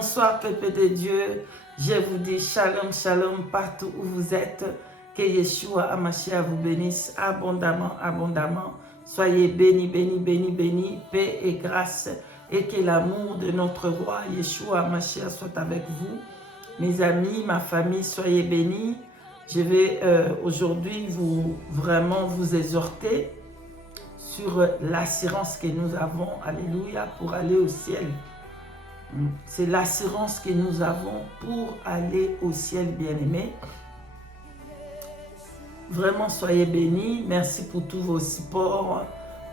Bonsoir, peuple de Dieu. Je vous dis shalom, shalom partout où vous êtes. Que Yeshua Hamashiach vous bénisse abondamment, abondamment. Soyez bénis, bénis, bénis, bénis. Paix et grâce. Et que l'amour de notre roi Yeshua Hamashiach soit avec vous. Mes amis, ma famille, soyez bénis. Je vais aujourd'hui vraiment vous exhorter sur l'assurance que nous avons, alléluia, pour aller au ciel. C'est l'assurance que nous avons pour aller au ciel, bien-aimés. Vraiment, soyez bénis. Merci pour tous vos supports,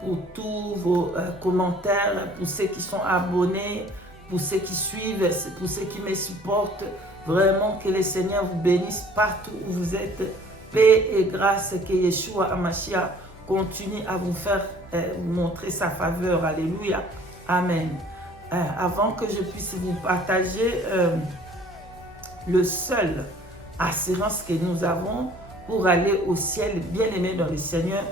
pour tous vos commentaires, pour ceux qui sont abonnés, pour ceux qui suivent, pour ceux qui me supportent. Vraiment, que le Seigneur vous bénisse partout où vous êtes. Paix et grâce, que Yeshua Hamashiach continue à vous faire montrer sa faveur. Alléluia. Amen. Avant que je puisse vous partager le seul assurance que nous avons pour aller au ciel, bien-aimé dans le Seigneur,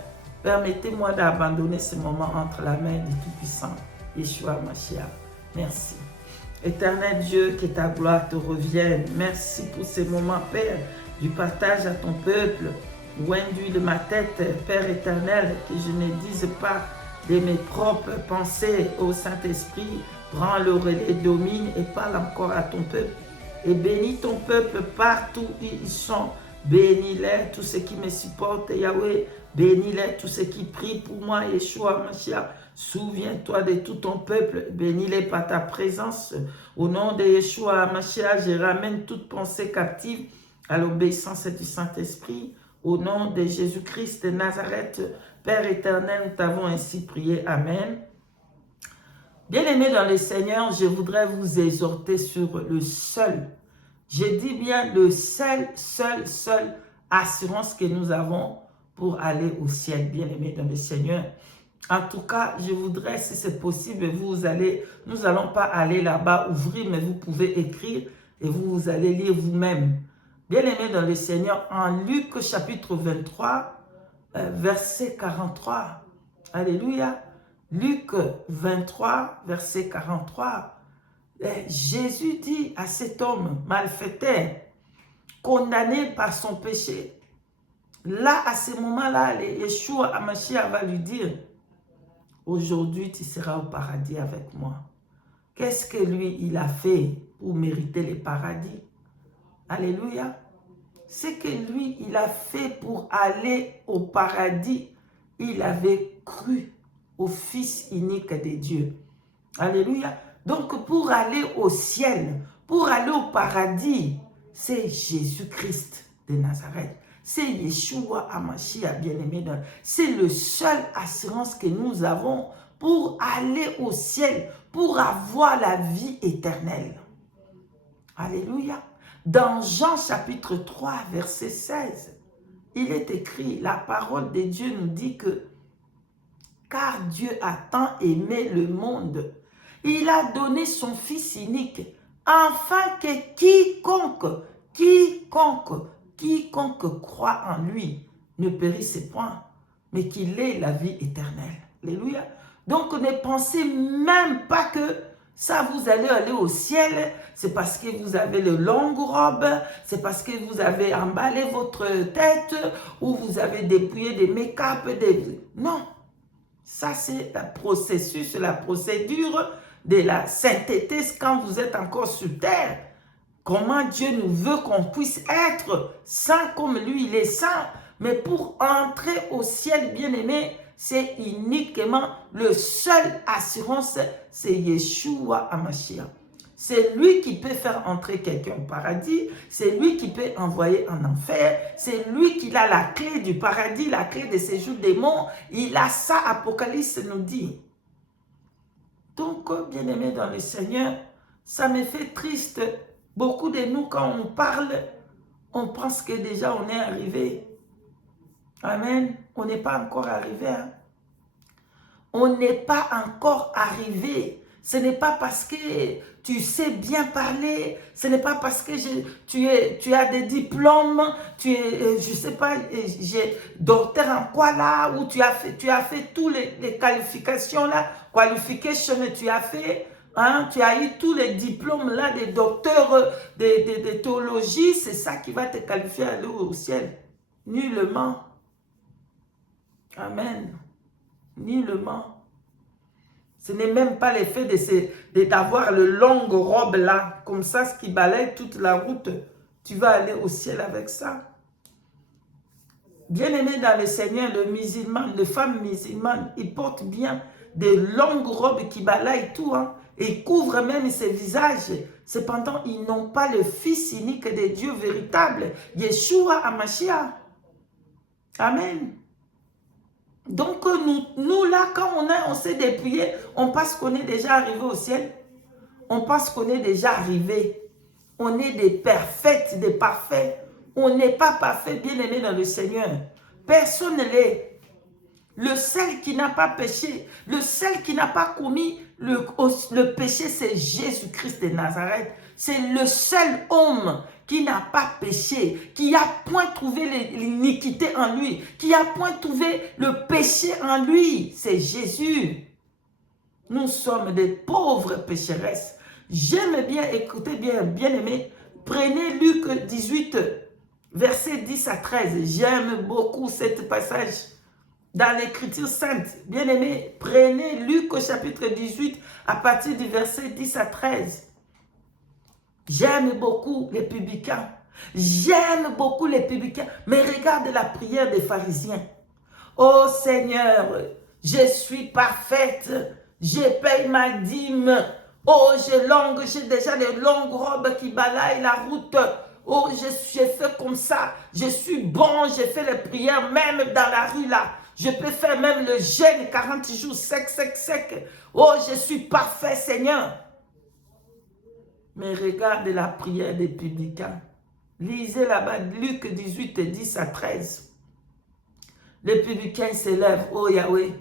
permettez-moi d'abandonner ce moment entre la main du Tout-Puissant, Yeshua Hamashiach. Merci. Éternel Dieu, que ta gloire te revienne. Merci pour ces moments, Père, du partage à ton peuple. Oindus de ma tête, Père éternel, que je ne dise pas de mes propres pensées au Saint-Esprit. Prends le relais, domine et parle encore à ton peuple. Et bénis ton peuple partout où ils sont. Bénis-les, tous ceux qui me supportent, Yahweh. Bénis-les, tous ceux qui prient pour moi, Yeshua Hamashiach. Souviens-toi de tout ton peuple. Bénis-les par ta présence. Au nom de Yeshua Hamashiach, je ramène toute pensée captive à l'obéissance du Saint-Esprit. Au nom de Jésus-Christ de Nazareth, Père éternel, nous t'avons ainsi prié. Amen. Bien-aimés dans le Seigneur, je voudrais vous exhorter sur le seul. Je dis bien le seul assurance que nous avons pour aller au ciel, bien-aimés dans le Seigneur. En tout cas, je voudrais, si c'est possible, nous allons pas aller là-bas ouvrir, mais vous pouvez écrire et vous allez lire vous-même. Bien-aimés dans le Seigneur, en Luc chapitre 23, verset 43. Alléluia. Luc 23, verset 43. Jésus dit à cet homme malfaiteur, condamné par son péché. Là, à ce moment-là, Yeshua Hamashiach va lui dire, aujourd'hui, tu seras au paradis avec moi. Qu'est-ce que lui, il a fait pour mériter le paradis? Alléluia. Ce que lui, il a fait pour aller au paradis, il avait cru au Fils unique de Dieu. Alléluia. Donc, pour aller au ciel, pour aller au paradis, c'est Jésus-Christ de Nazareth. C'est Yeshua Hamashiach, bien-aimé. C'est le seul assurance que nous avons pour aller au ciel, pour avoir la vie éternelle. Alléluia. Dans Jean chapitre 3, verset 16, il est écrit, la parole de Dieu nous dit que car Dieu a tant aimé le monde, il a donné son Fils unique, afin que quiconque croit en lui ne périsse point, mais qu'il ait la vie éternelle. Alléluia. Donc ne pensez même pas que ça vous allez aller au ciel, c'est parce que vous avez le longue robe, c'est parce que vous avez emballé votre tête, ou vous avez dépouillé des make-up, non. Ça, c'est le processus, la procédure de la sainteté quand vous êtes encore sur terre. Comment Dieu nous veut qu'on puisse être saint comme lui, il est saint. Mais pour entrer au ciel, bien-aimé, c'est uniquement le seul assurance, c'est Yeshua Hamashiach. C'est lui qui peut faire entrer quelqu'un au paradis, c'est lui qui peut envoyer en enfer, c'est lui qui a la clé du paradis, la clé de séjour des morts. Il a ça, Apocalypse nous dit. Donc, bien-aimés dans le Seigneur, ça me fait triste. Beaucoup de nous, quand on parle, on pense que déjà on est arrivé. Amen. On n'est pas encore arrivé. Hein? On n'est pas encore arrivé. Ce n'est pas parce que tu sais bien parler, ce n'est pas parce que tu as des diplômes, tu es, je ne sais pas, docteur en quoi là, ou tu as fait toutes les qualifications là, qualifications tu as fait, Hein, tu as eu tous les diplômes là des docteurs de théologie, c'est ça qui va te qualifier à aller au ciel. Nullement. Amen. Nullement. Ce n'est même pas l'effet d'avoir le longue robe là, comme ça, ce qui balaye toute la route. Tu vas aller au ciel avec ça. Bien-aimé dans le Seigneur, le musulman, les femmes musulmanes, ils portent bien des longues robes qui balayent tout, hein, et couvrent même ses visages. Cependant, ils n'ont pas le Fils unique de Dieu véritable, Yeshua HaMashiach. Amen. Donc, nous là, quand on s'est dépouillé, on pense qu'on est déjà arrivé au ciel. On pense qu'on est déjà arrivé. On est des parfaites, des parfaits. On n'est pas parfait, bien-aimé dans le Seigneur. Personne ne l'est. Le seul qui n'a pas péché, le seul qui n'a pas commis le péché, c'est Jésus-Christ de Nazareth. C'est le seul homme qui n'a pas péché, qui n'a point trouvé l'iniquité en lui, qui n'a point trouvé le péché en lui. C'est Jésus. Nous sommes des pauvres pécheresses. J'aime bien, écoutez bien, bien-aimé, prenez Luc 18, versets 10 à 13. J'aime beaucoup ce passage dans l'Écriture sainte. Bien-aimé, prenez Luc au chapitre 18 à partir du verset 10 à 13. J'aime beaucoup les publicains. J'aime beaucoup les publicains. Mais regarde la prière des pharisiens. Oh Seigneur, je suis parfaite. Je paye ma dîme. Oh, j'ai déjà des longues robes qui balayent la route. Oh, j'ai fait comme ça. Je suis bon, j'ai fait les prières même dans la rue là. Je peux faire même le jeûne 40 jours sec. Oh, je suis parfait, Seigneur. Mais regarde la prière des publicains. Lisez là-bas Luc 18, 10 à 13. Les publicains s'élèvent. Oh Yahweh,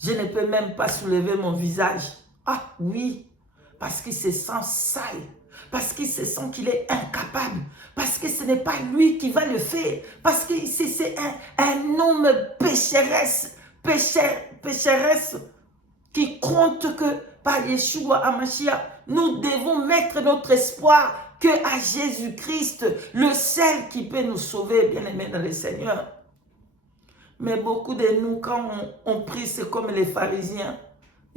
je ne peux même pas soulever mon visage. Ah oui, parce qu'il se sent sale. Parce qu'il se sent qu'il est incapable. Parce que ce n'est pas lui qui va le faire. Parce que c'est un homme pécheresse qui compte que par Yeshua HaMashiach, nous devons mettre notre espoir que à Jésus-Christ, le seul qui peut nous sauver, bien-aimés dans le Seigneur. Mais beaucoup de nous, quand on prie, c'est comme les pharisiens.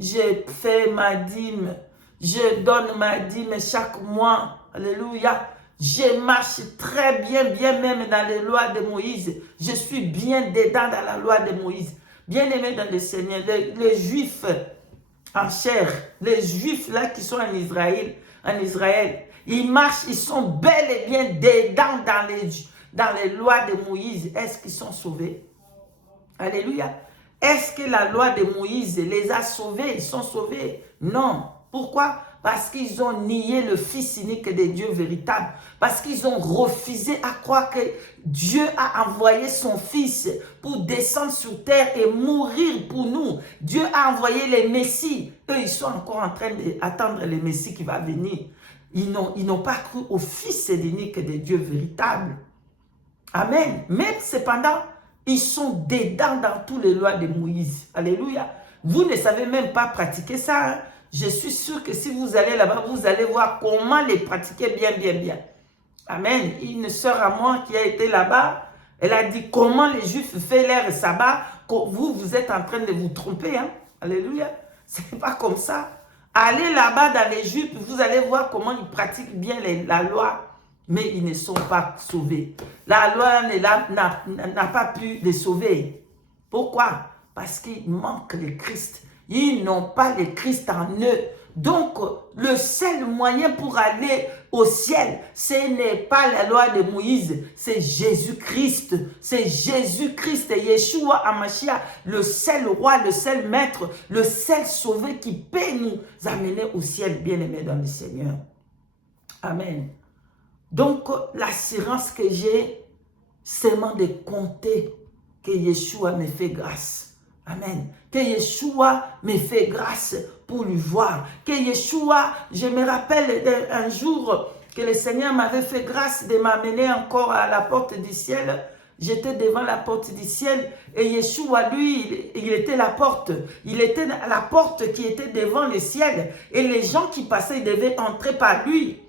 Je fais ma dîme, je donne ma dîme chaque mois. Alléluia. Je marche très bien même dans les lois de Moïse. Je suis bien dedans dans la loi de Moïse. Bien-aimés dans le Seigneur, les Juifs en chair, les Juifs là qui sont en Israël, ils marchent, ils sont bel et bien dedans dans les lois de Moïse. Est-ce qu'ils sont sauvés? Alléluia. Est-ce que la loi de Moïse les a sauvés? Ils sont sauvés? Non. Pourquoi? Parce qu'ils ont nié le Fils unique de Dieu véritable. Parce qu'ils ont refusé à croire que Dieu a envoyé son Fils pour descendre sur terre et mourir pour nous. Dieu a envoyé les Messies. Eux, ils sont encore en train d'attendre le Messie qui va venir. Ils n'ont pas cru au Fils unique de Dieu véritable. Amen. Même cependant, ils sont dedans dans toutes les lois de Moïse. Alléluia. Vous ne savez même pas pratiquer ça. Hein? Je suis sûr que si vous allez là-bas, vous allez voir comment les pratiquer bien. Amen. Une sœur à moi qui a été là-bas, elle a dit comment les Juifs font leur sabbat. Vous êtes en train de vous tromper. Hein? Alléluia. Ce n'est pas comme ça. Allez là-bas dans l'Égypte, vous allez voir comment ils pratiquent bien la loi. Mais ils ne sont pas sauvés. La loi n'a pas pu les sauver. Pourquoi? Parce qu'il manque le Christ. Ils n'ont pas le Christ en eux. Donc, le seul moyen pour aller au ciel, ce n'est pas la loi de Moïse, c'est Jésus-Christ. C'est Jésus-Christ, Yeshua HaMashiach, le seul roi, le seul maître, le seul sauvé qui peut nous amener au ciel, bien-aimés dans le Seigneur. Amen. Donc, l'assurance que j'ai, c'est seulement de compter que Yeshua me fait grâce. Amen. Que Yeshua me fait grâce pour lui voir. Que Yeshua, je me rappelle un jour que le Seigneur m'avait fait grâce de m'amener encore à la porte du ciel. J'étais devant la porte du ciel et Yeshua, lui, il était la porte. Il était la porte qui était devant le ciel. Et les gens qui passaient, ils devaient entrer par lui.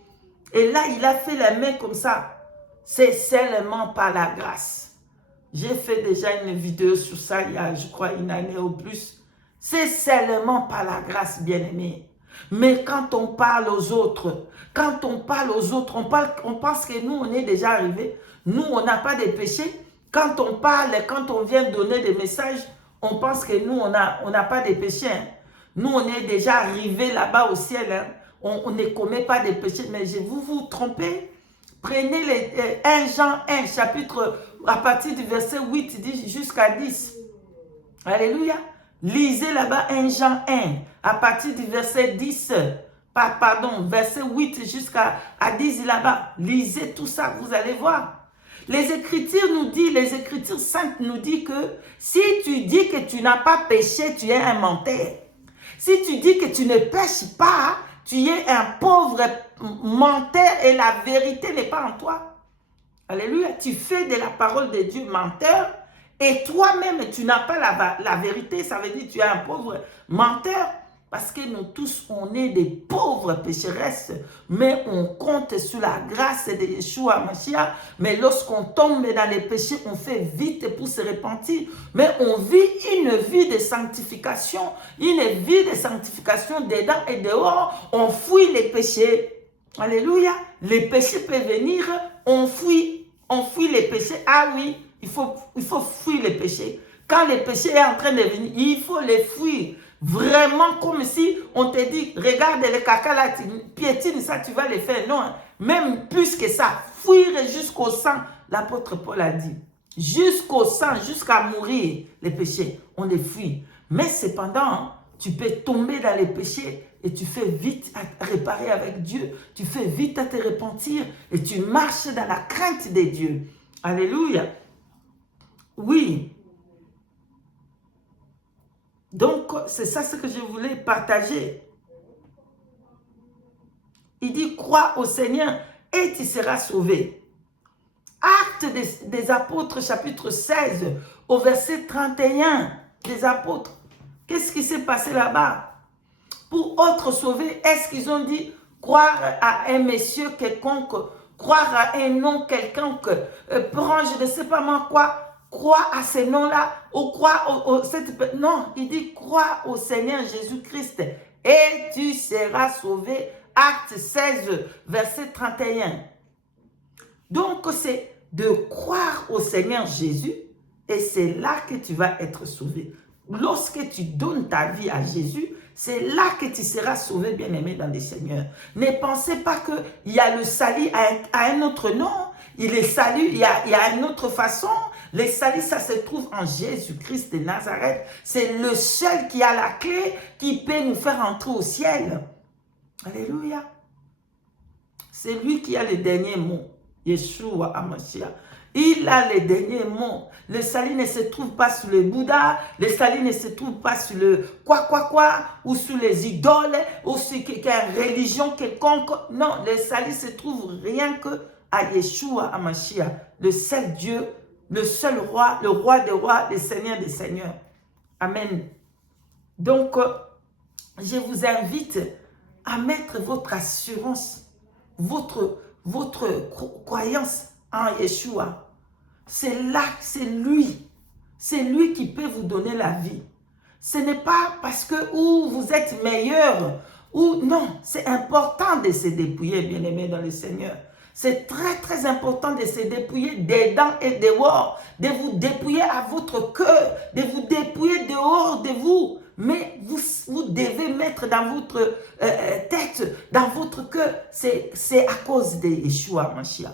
Et là, il a fait la main comme ça. C'est seulement par la grâce. J'ai fait déjà une vidéo sur ça il y a, je crois, une année ou plus. C'est seulement par la grâce, bien-aimé. Mais quand on parle aux autres, on pense que nous, on est déjà arrivés. Nous, on n'a pas de péché. Quand on parle, quand on vient donner des messages, on pense que nous, on n'a pas de péché. Hein. Nous, on est déjà arrivés là-bas au ciel. Hein. On ne commet pas de péché. Mais vous vous trompez. Prenez les 1 Jean 1, chapitre, à partir du verset 8 jusqu'à 10. Alléluia. Lisez là-bas 1 Jean 1, à partir du verset 10, pardon, verset 8 jusqu'à 10 là-bas. Lisez tout ça, vous allez voir. Les Écritures nous disent, les Écritures saintes nous disent que si tu dis que tu n'as pas péché, tu es un menteur. Si tu dis que tu ne pêches pas, tu es un pauvre menteur et la vérité n'est pas en toi. Alléluia. Tu fais de la parole de Dieu menteur et toi-même tu n'as pas la vérité. Ça veut dire que tu es un pauvre menteur. Parce que nous tous, on est des pauvres pécheresses, mais on compte sur la grâce de Yeshua Mashiach. Mais lorsqu'on tombe dans les péchés, on fait vite pour se repentir. Mais on vit une vie de sanctification, dedans et dehors. On fuit les péchés. Alléluia. Les péchés peuvent venir, on fuit les péchés. Ah oui, il faut fuir les péchés. Quand le péché est en train de venir, il faut les fuir. Vraiment comme si on te dit, regarde le caca là, piétine ça, tu vas le faire. Non, hein. Même plus que ça, fuir jusqu'au sang. L'apôtre Paul a dit, jusqu'au sang, jusqu'à mourir, les péchés, on les fuit. Mais cependant, tu peux tomber dans les péchés et tu fais vite à réparer avec Dieu. Tu fais vite à te repentir et tu marches dans la crainte de Dieu. Alléluia. Oui. Donc, c'est ça ce que je voulais partager. Il dit, crois au Seigneur et tu seras sauvé. Actes des apôtres, chapitre 16, au verset 31 des apôtres. Qu'est-ce qui s'est passé là-bas? Pour être sauvés, est-ce qu'ils ont dit, croire à un monsieur quelconque, croire à un nom quelconque, prendre je ne sais pas moi quoi, crois à ces noms-là, ou crois non, il dit crois au Seigneur Jésus-Christ et tu seras sauvé. Acte 16, verset 31. Donc, c'est de croire au Seigneur Jésus et c'est là que tu vas être sauvé. Lorsque tu donnes ta vie à Jésus, c'est là que tu seras sauvé, bien-aimé dans le Seigneur. Ne pensez pas qu'il y a le salut à un autre nom. Il est salut, il y a une autre façon. Le salut, ça se trouve en Jésus-Christ de Nazareth. C'est le seul qui a la clé qui peut nous faire entrer au ciel. Alléluia. C'est lui qui a le dernier mot. Yeshua HaMashiach. Il a le dernier mot. Le salut ne se trouve pas sur le Bouddha. Le salut ne se trouve pas sur le quoi, ou sur les idoles, ou sur quelque religion quelconque. Non, le salut se trouve rien que à Yeshua HaMashiach. Le seul Dieu, le seul roi, le roi des rois, le Seigneur des seigneurs. Amen. Donc, je vous invite à mettre votre assurance, votre croyance en Yeshua. C'est là, c'est lui qui peut vous donner la vie. Ce n'est pas parce que vous êtes meilleur, ou non, c'est important de se dépouiller, bien-aimés dans le Seigneur. C'est très, très important de se dépouiller dedans et dehors, de vous dépouiller à votre cœur, de vous dépouiller dehors de vous. Mais vous devez mettre dans votre tête, dans votre cœur, c'est à cause de Yeshua Mashiach.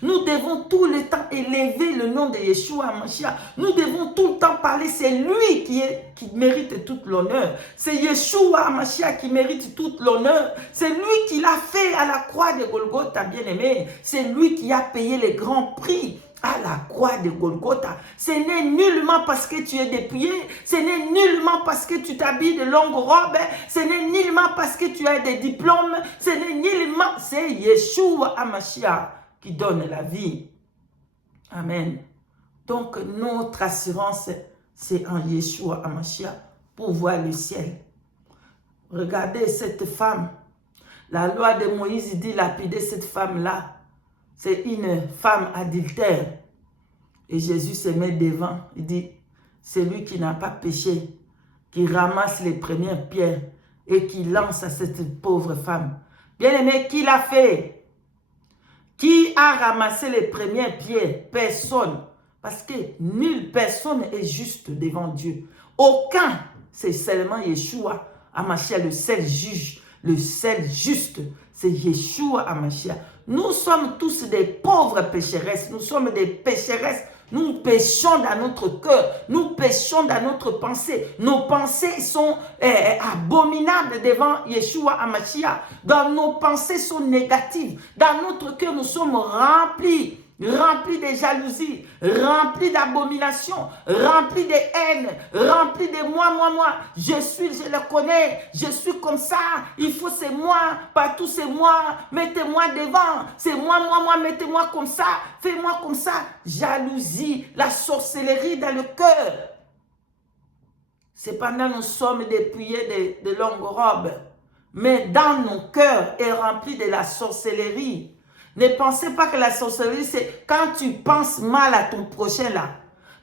Nous devons tout le temps élever le nom de Yeshua Mashiach. Nous devons tout le temps parler. C'est lui qui mérite tout l'honneur. C'est Yeshua Mashiach qui mérite tout l'honneur. C'est lui qui l'a fait à la croix de Golgotha, bien-aimé. C'est lui qui a payé les grands prix à la croix de Golgotha. Ce n'est nullement parce que tu es dépouillé. Ce n'est nullement parce que tu t'habilles de longues robes. Ce n'est nullement parce que tu as des diplômes. Ce n'est nullement... C'est Yeshua HaMashiach qui donne la vie. Amen. Donc, notre assurance, c'est en Yeshua HaMashiach pour voir le ciel. Regardez cette femme. La loi de Moïse dit lapider cette femme-là. C'est une femme adultère. Et Jésus se met devant. Il dit, c'est lui qui n'a pas péché, qui ramasse les premières pierres et qui lance à cette pauvre femme. Bien-aimé, qui l'a fait? Qui a ramassé les premières pierres? Personne. Parce que nulle personne est juste devant Dieu. Aucun. C'est seulement Yeshua HaMashiach, le seul juge, le seul juste. C'est Yeshua HaMashiach. Nous sommes tous des pauvres pécheresses. Nous sommes des pécheresses. Nous péchons dans notre cœur. Nous péchons dans notre pensée. Nos pensées sont abominables devant Yeshua HaMashiach. Nos pensées sont négatives. Dans notre cœur, nous sommes remplis de jalousie, rempli d'abomination, rempli de haine, rempli de moi. Je le connais, je suis comme ça, il faut c'est moi, partout c'est moi, mettez-moi devant, c'est moi, mettez-moi comme ça, fais-moi comme ça. Jalousie, la sorcellerie dans le cœur. Cependant, nous sommes dépouillés de longues robes, mais dans nos cœurs est rempli de la sorcellerie. Ne pensez pas que la sorcellerie, c'est quand tu penses mal à ton prochain là.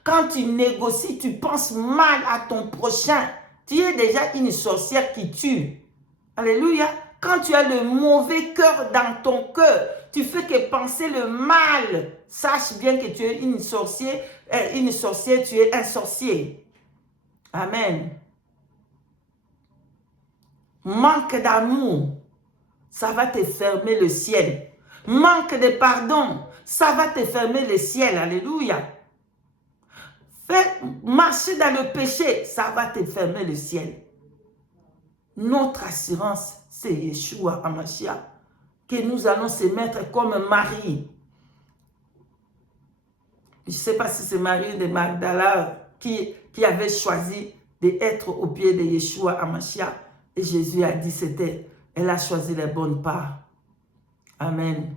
Quand tu négocies, tu penses mal à ton prochain. Tu es déjà une sorcière qui tue. Alléluia. Quand tu as le mauvais cœur dans ton cœur, tu fais que penser le mal. Sache bien que tu es une sorcière, tu es un sorcier. Amen. Manque d'amour, ça va te fermer le ciel. Manque de pardon, ça va te fermer le ciel. Alléluia. Fais marcher dans le péché, ça va te fermer le ciel. Notre assurance, c'est Yeshua HaMashiach, que nous allons se mettre comme Marie. Je ne sais pas si c'est Marie de Magdala qui avait choisi d'être au pied de Yeshua HaMashiach. Et Jésus a dit, elle a choisi les bonnes parts. Amen.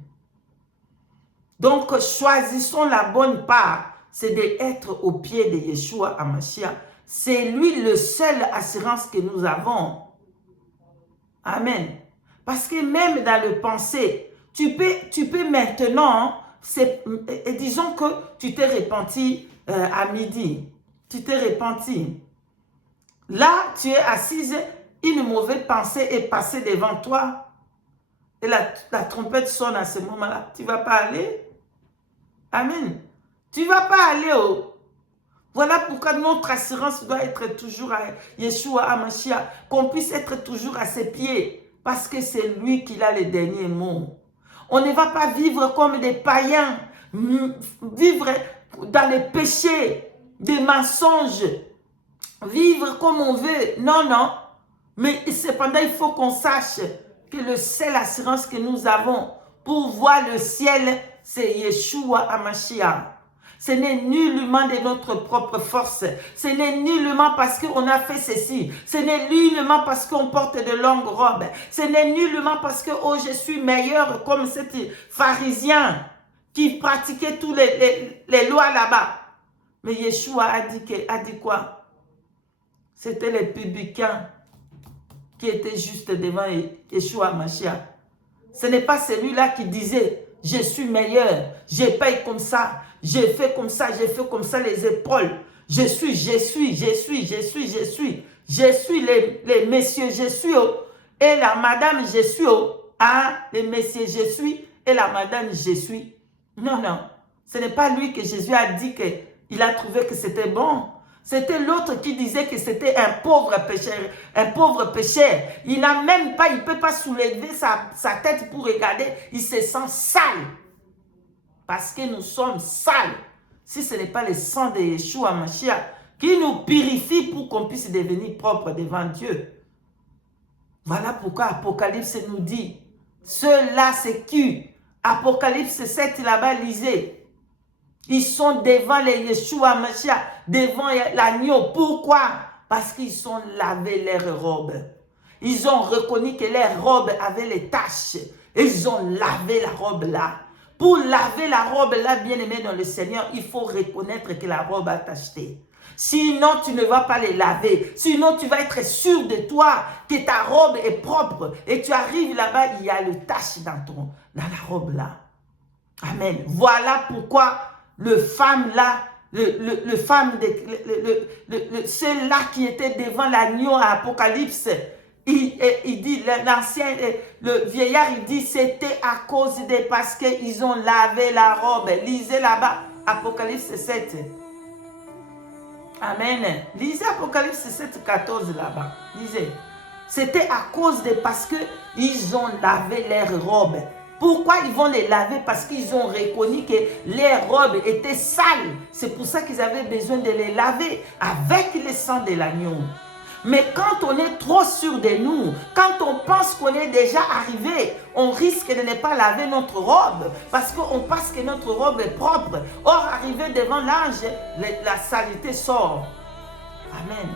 Donc, choisissons la bonne part. C'est d'être au pied de Yeshua HaMashiach. C'est lui le seul assurance que nous avons. Amen. Parce que même dans le pensée, tu peux maintenant, disons que tu t'es repenti à midi. Tu t'es repenti. Là, tu es assise, une mauvaise pensée est passée devant toi. Et la trompette sonne à ce moment-là. Tu ne vas pas aller? Amen. Tu ne vas pas aller. Voilà pourquoi notre assurance doit être toujours à Yeshua HaMashiach. Qu'on puisse être toujours à ses pieds. Parce que c'est lui qui a les derniers mots. On ne va pas vivre comme des païens. Vivre dans les péchés, des mensonges. Vivre comme on veut. Non. Mais cependant, il faut qu'on sache que le seul assurance que nous avons pour voir le ciel, c'est Yeshua HaMashiach. Ce n'est nullement de notre propre force. Ce n'est nullement parce qu'on a fait ceci. Ce n'est nullement parce qu'on porte de longues robes. Ce n'est nullement parce que je suis meilleur comme cet pharisien qui pratiquait tous les lois là-bas. Mais Yeshua a dit quoi? C'était les publicains qui étaient juste devant Yeshua HaMashiach. Ce n'est pas celui-là qui disait, je suis meilleur, je paye comme ça, je fais comme ça les épaules. Je suis les messieurs, je suis, et la madame, je suis, les messieurs, je suis, et la madame, je suis. Non, ce n'est pas lui que Jésus a dit qu'il a trouvé que c'était bon. C'était l'autre qui disait que c'était un pauvre pécheur. Il n'a même pas, il ne peut pas soulever sa tête pour regarder. Il se sent sale. Parce que nous sommes sales. Si ce n'est pas le sang de Yeshua HaMashiach qui nous purifie pour qu'on puisse devenir propre devant Dieu. Voilà pourquoi Apocalypse nous dit, ceux-là c'est qui? Apocalypse 7 là-bas, lisez. Ils sont devant les Yeshua HaMashiach, devant l'agneau. Pourquoi? Parce qu'ils ont lavé leurs robes. Ils ont reconnu que leurs robes avaient les taches. Et ils ont lavé la robe là. Pour laver la robe, là, bien-aimé dans le Seigneur, il faut reconnaître que la robe a tacheté. Sinon, tu ne vas pas les laver. Sinon, tu vas être sûr de toi que ta robe est propre. Et tu arrives là-bas, il y a le tache dans la robe là. Amen. Voilà pourquoi le femme là, celle-là qui était devant l'agneau à Apocalypse, il dit, le vieillard, il dit, c'était à cause de, parce qu'ils ont lavé la robe. Lisez là-bas, Apocalypse 7. Amen. Lisez Apocalypse 7, 14 là-bas. Lisez. C'était à cause de, parce qu'ils ont lavé leurs robes. Pourquoi ils vont les laver? Parce qu'ils ont reconnu que leurs robes étaient sales. C'est pour ça qu'ils avaient besoin de les laver avec le sang de l'agneau. Mais quand on est trop sûr de nous, quand on pense qu'on est déjà arrivé, on risque de ne pas laver notre robe parce qu'on pense que notre robe est propre. Or, arrivé devant l'ange, la saleté sort. Amen.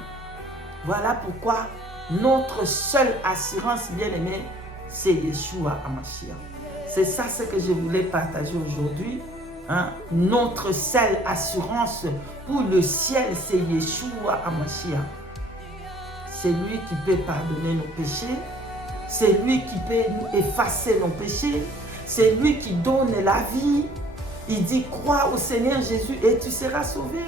Voilà pourquoi notre seule assurance, bien-aimée, c'est Yeshua HaMashiach. C'est ça ce que je voulais partager aujourd'hui. Hein? Notre seule assurance pour le ciel, c'est Yeshua HaMashiach. C'est lui qui peut pardonner nos péchés. C'est lui qui peut effacer nos péchés. C'est lui qui donne la vie. Il dit, crois au Seigneur Jésus et tu seras sauvé.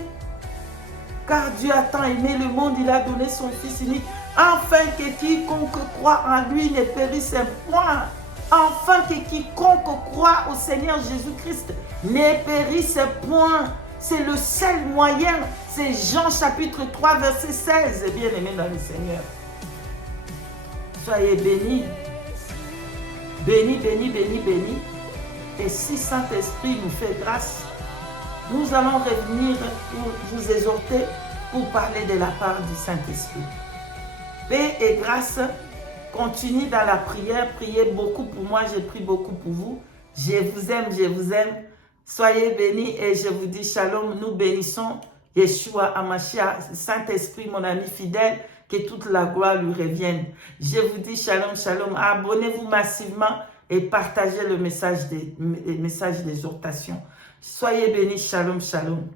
Car Dieu a tant aimé le monde, il a donné son Fils unique, afin que quiconque croit en lui ne périsse point. Afin que quiconque croit au Seigneur Jésus-Christ ne périsse point. C'est le seul moyen. C'est Jean chapitre 3, verset 16. Bien-aimé dans le Seigneur. Soyez bénis. Bénis, bénis, bénis, bénis. Et si Saint-Esprit nous fait grâce, nous allons revenir pour vous exhorter pour parler de la part du Saint-Esprit. Paix et grâce. Continuez dans la prière. Priez beaucoup pour moi. Je prie beaucoup pour vous. Je vous aime, je vous aime. Soyez bénis et je vous dis shalom. Nous bénissons Yeshua HaMashiach, Saint-Esprit, mon ami fidèle, que toute la gloire lui revienne. Je vous dis shalom, shalom. Abonnez-vous massivement et partagez le message d'exhortation. Soyez bénis, shalom, shalom.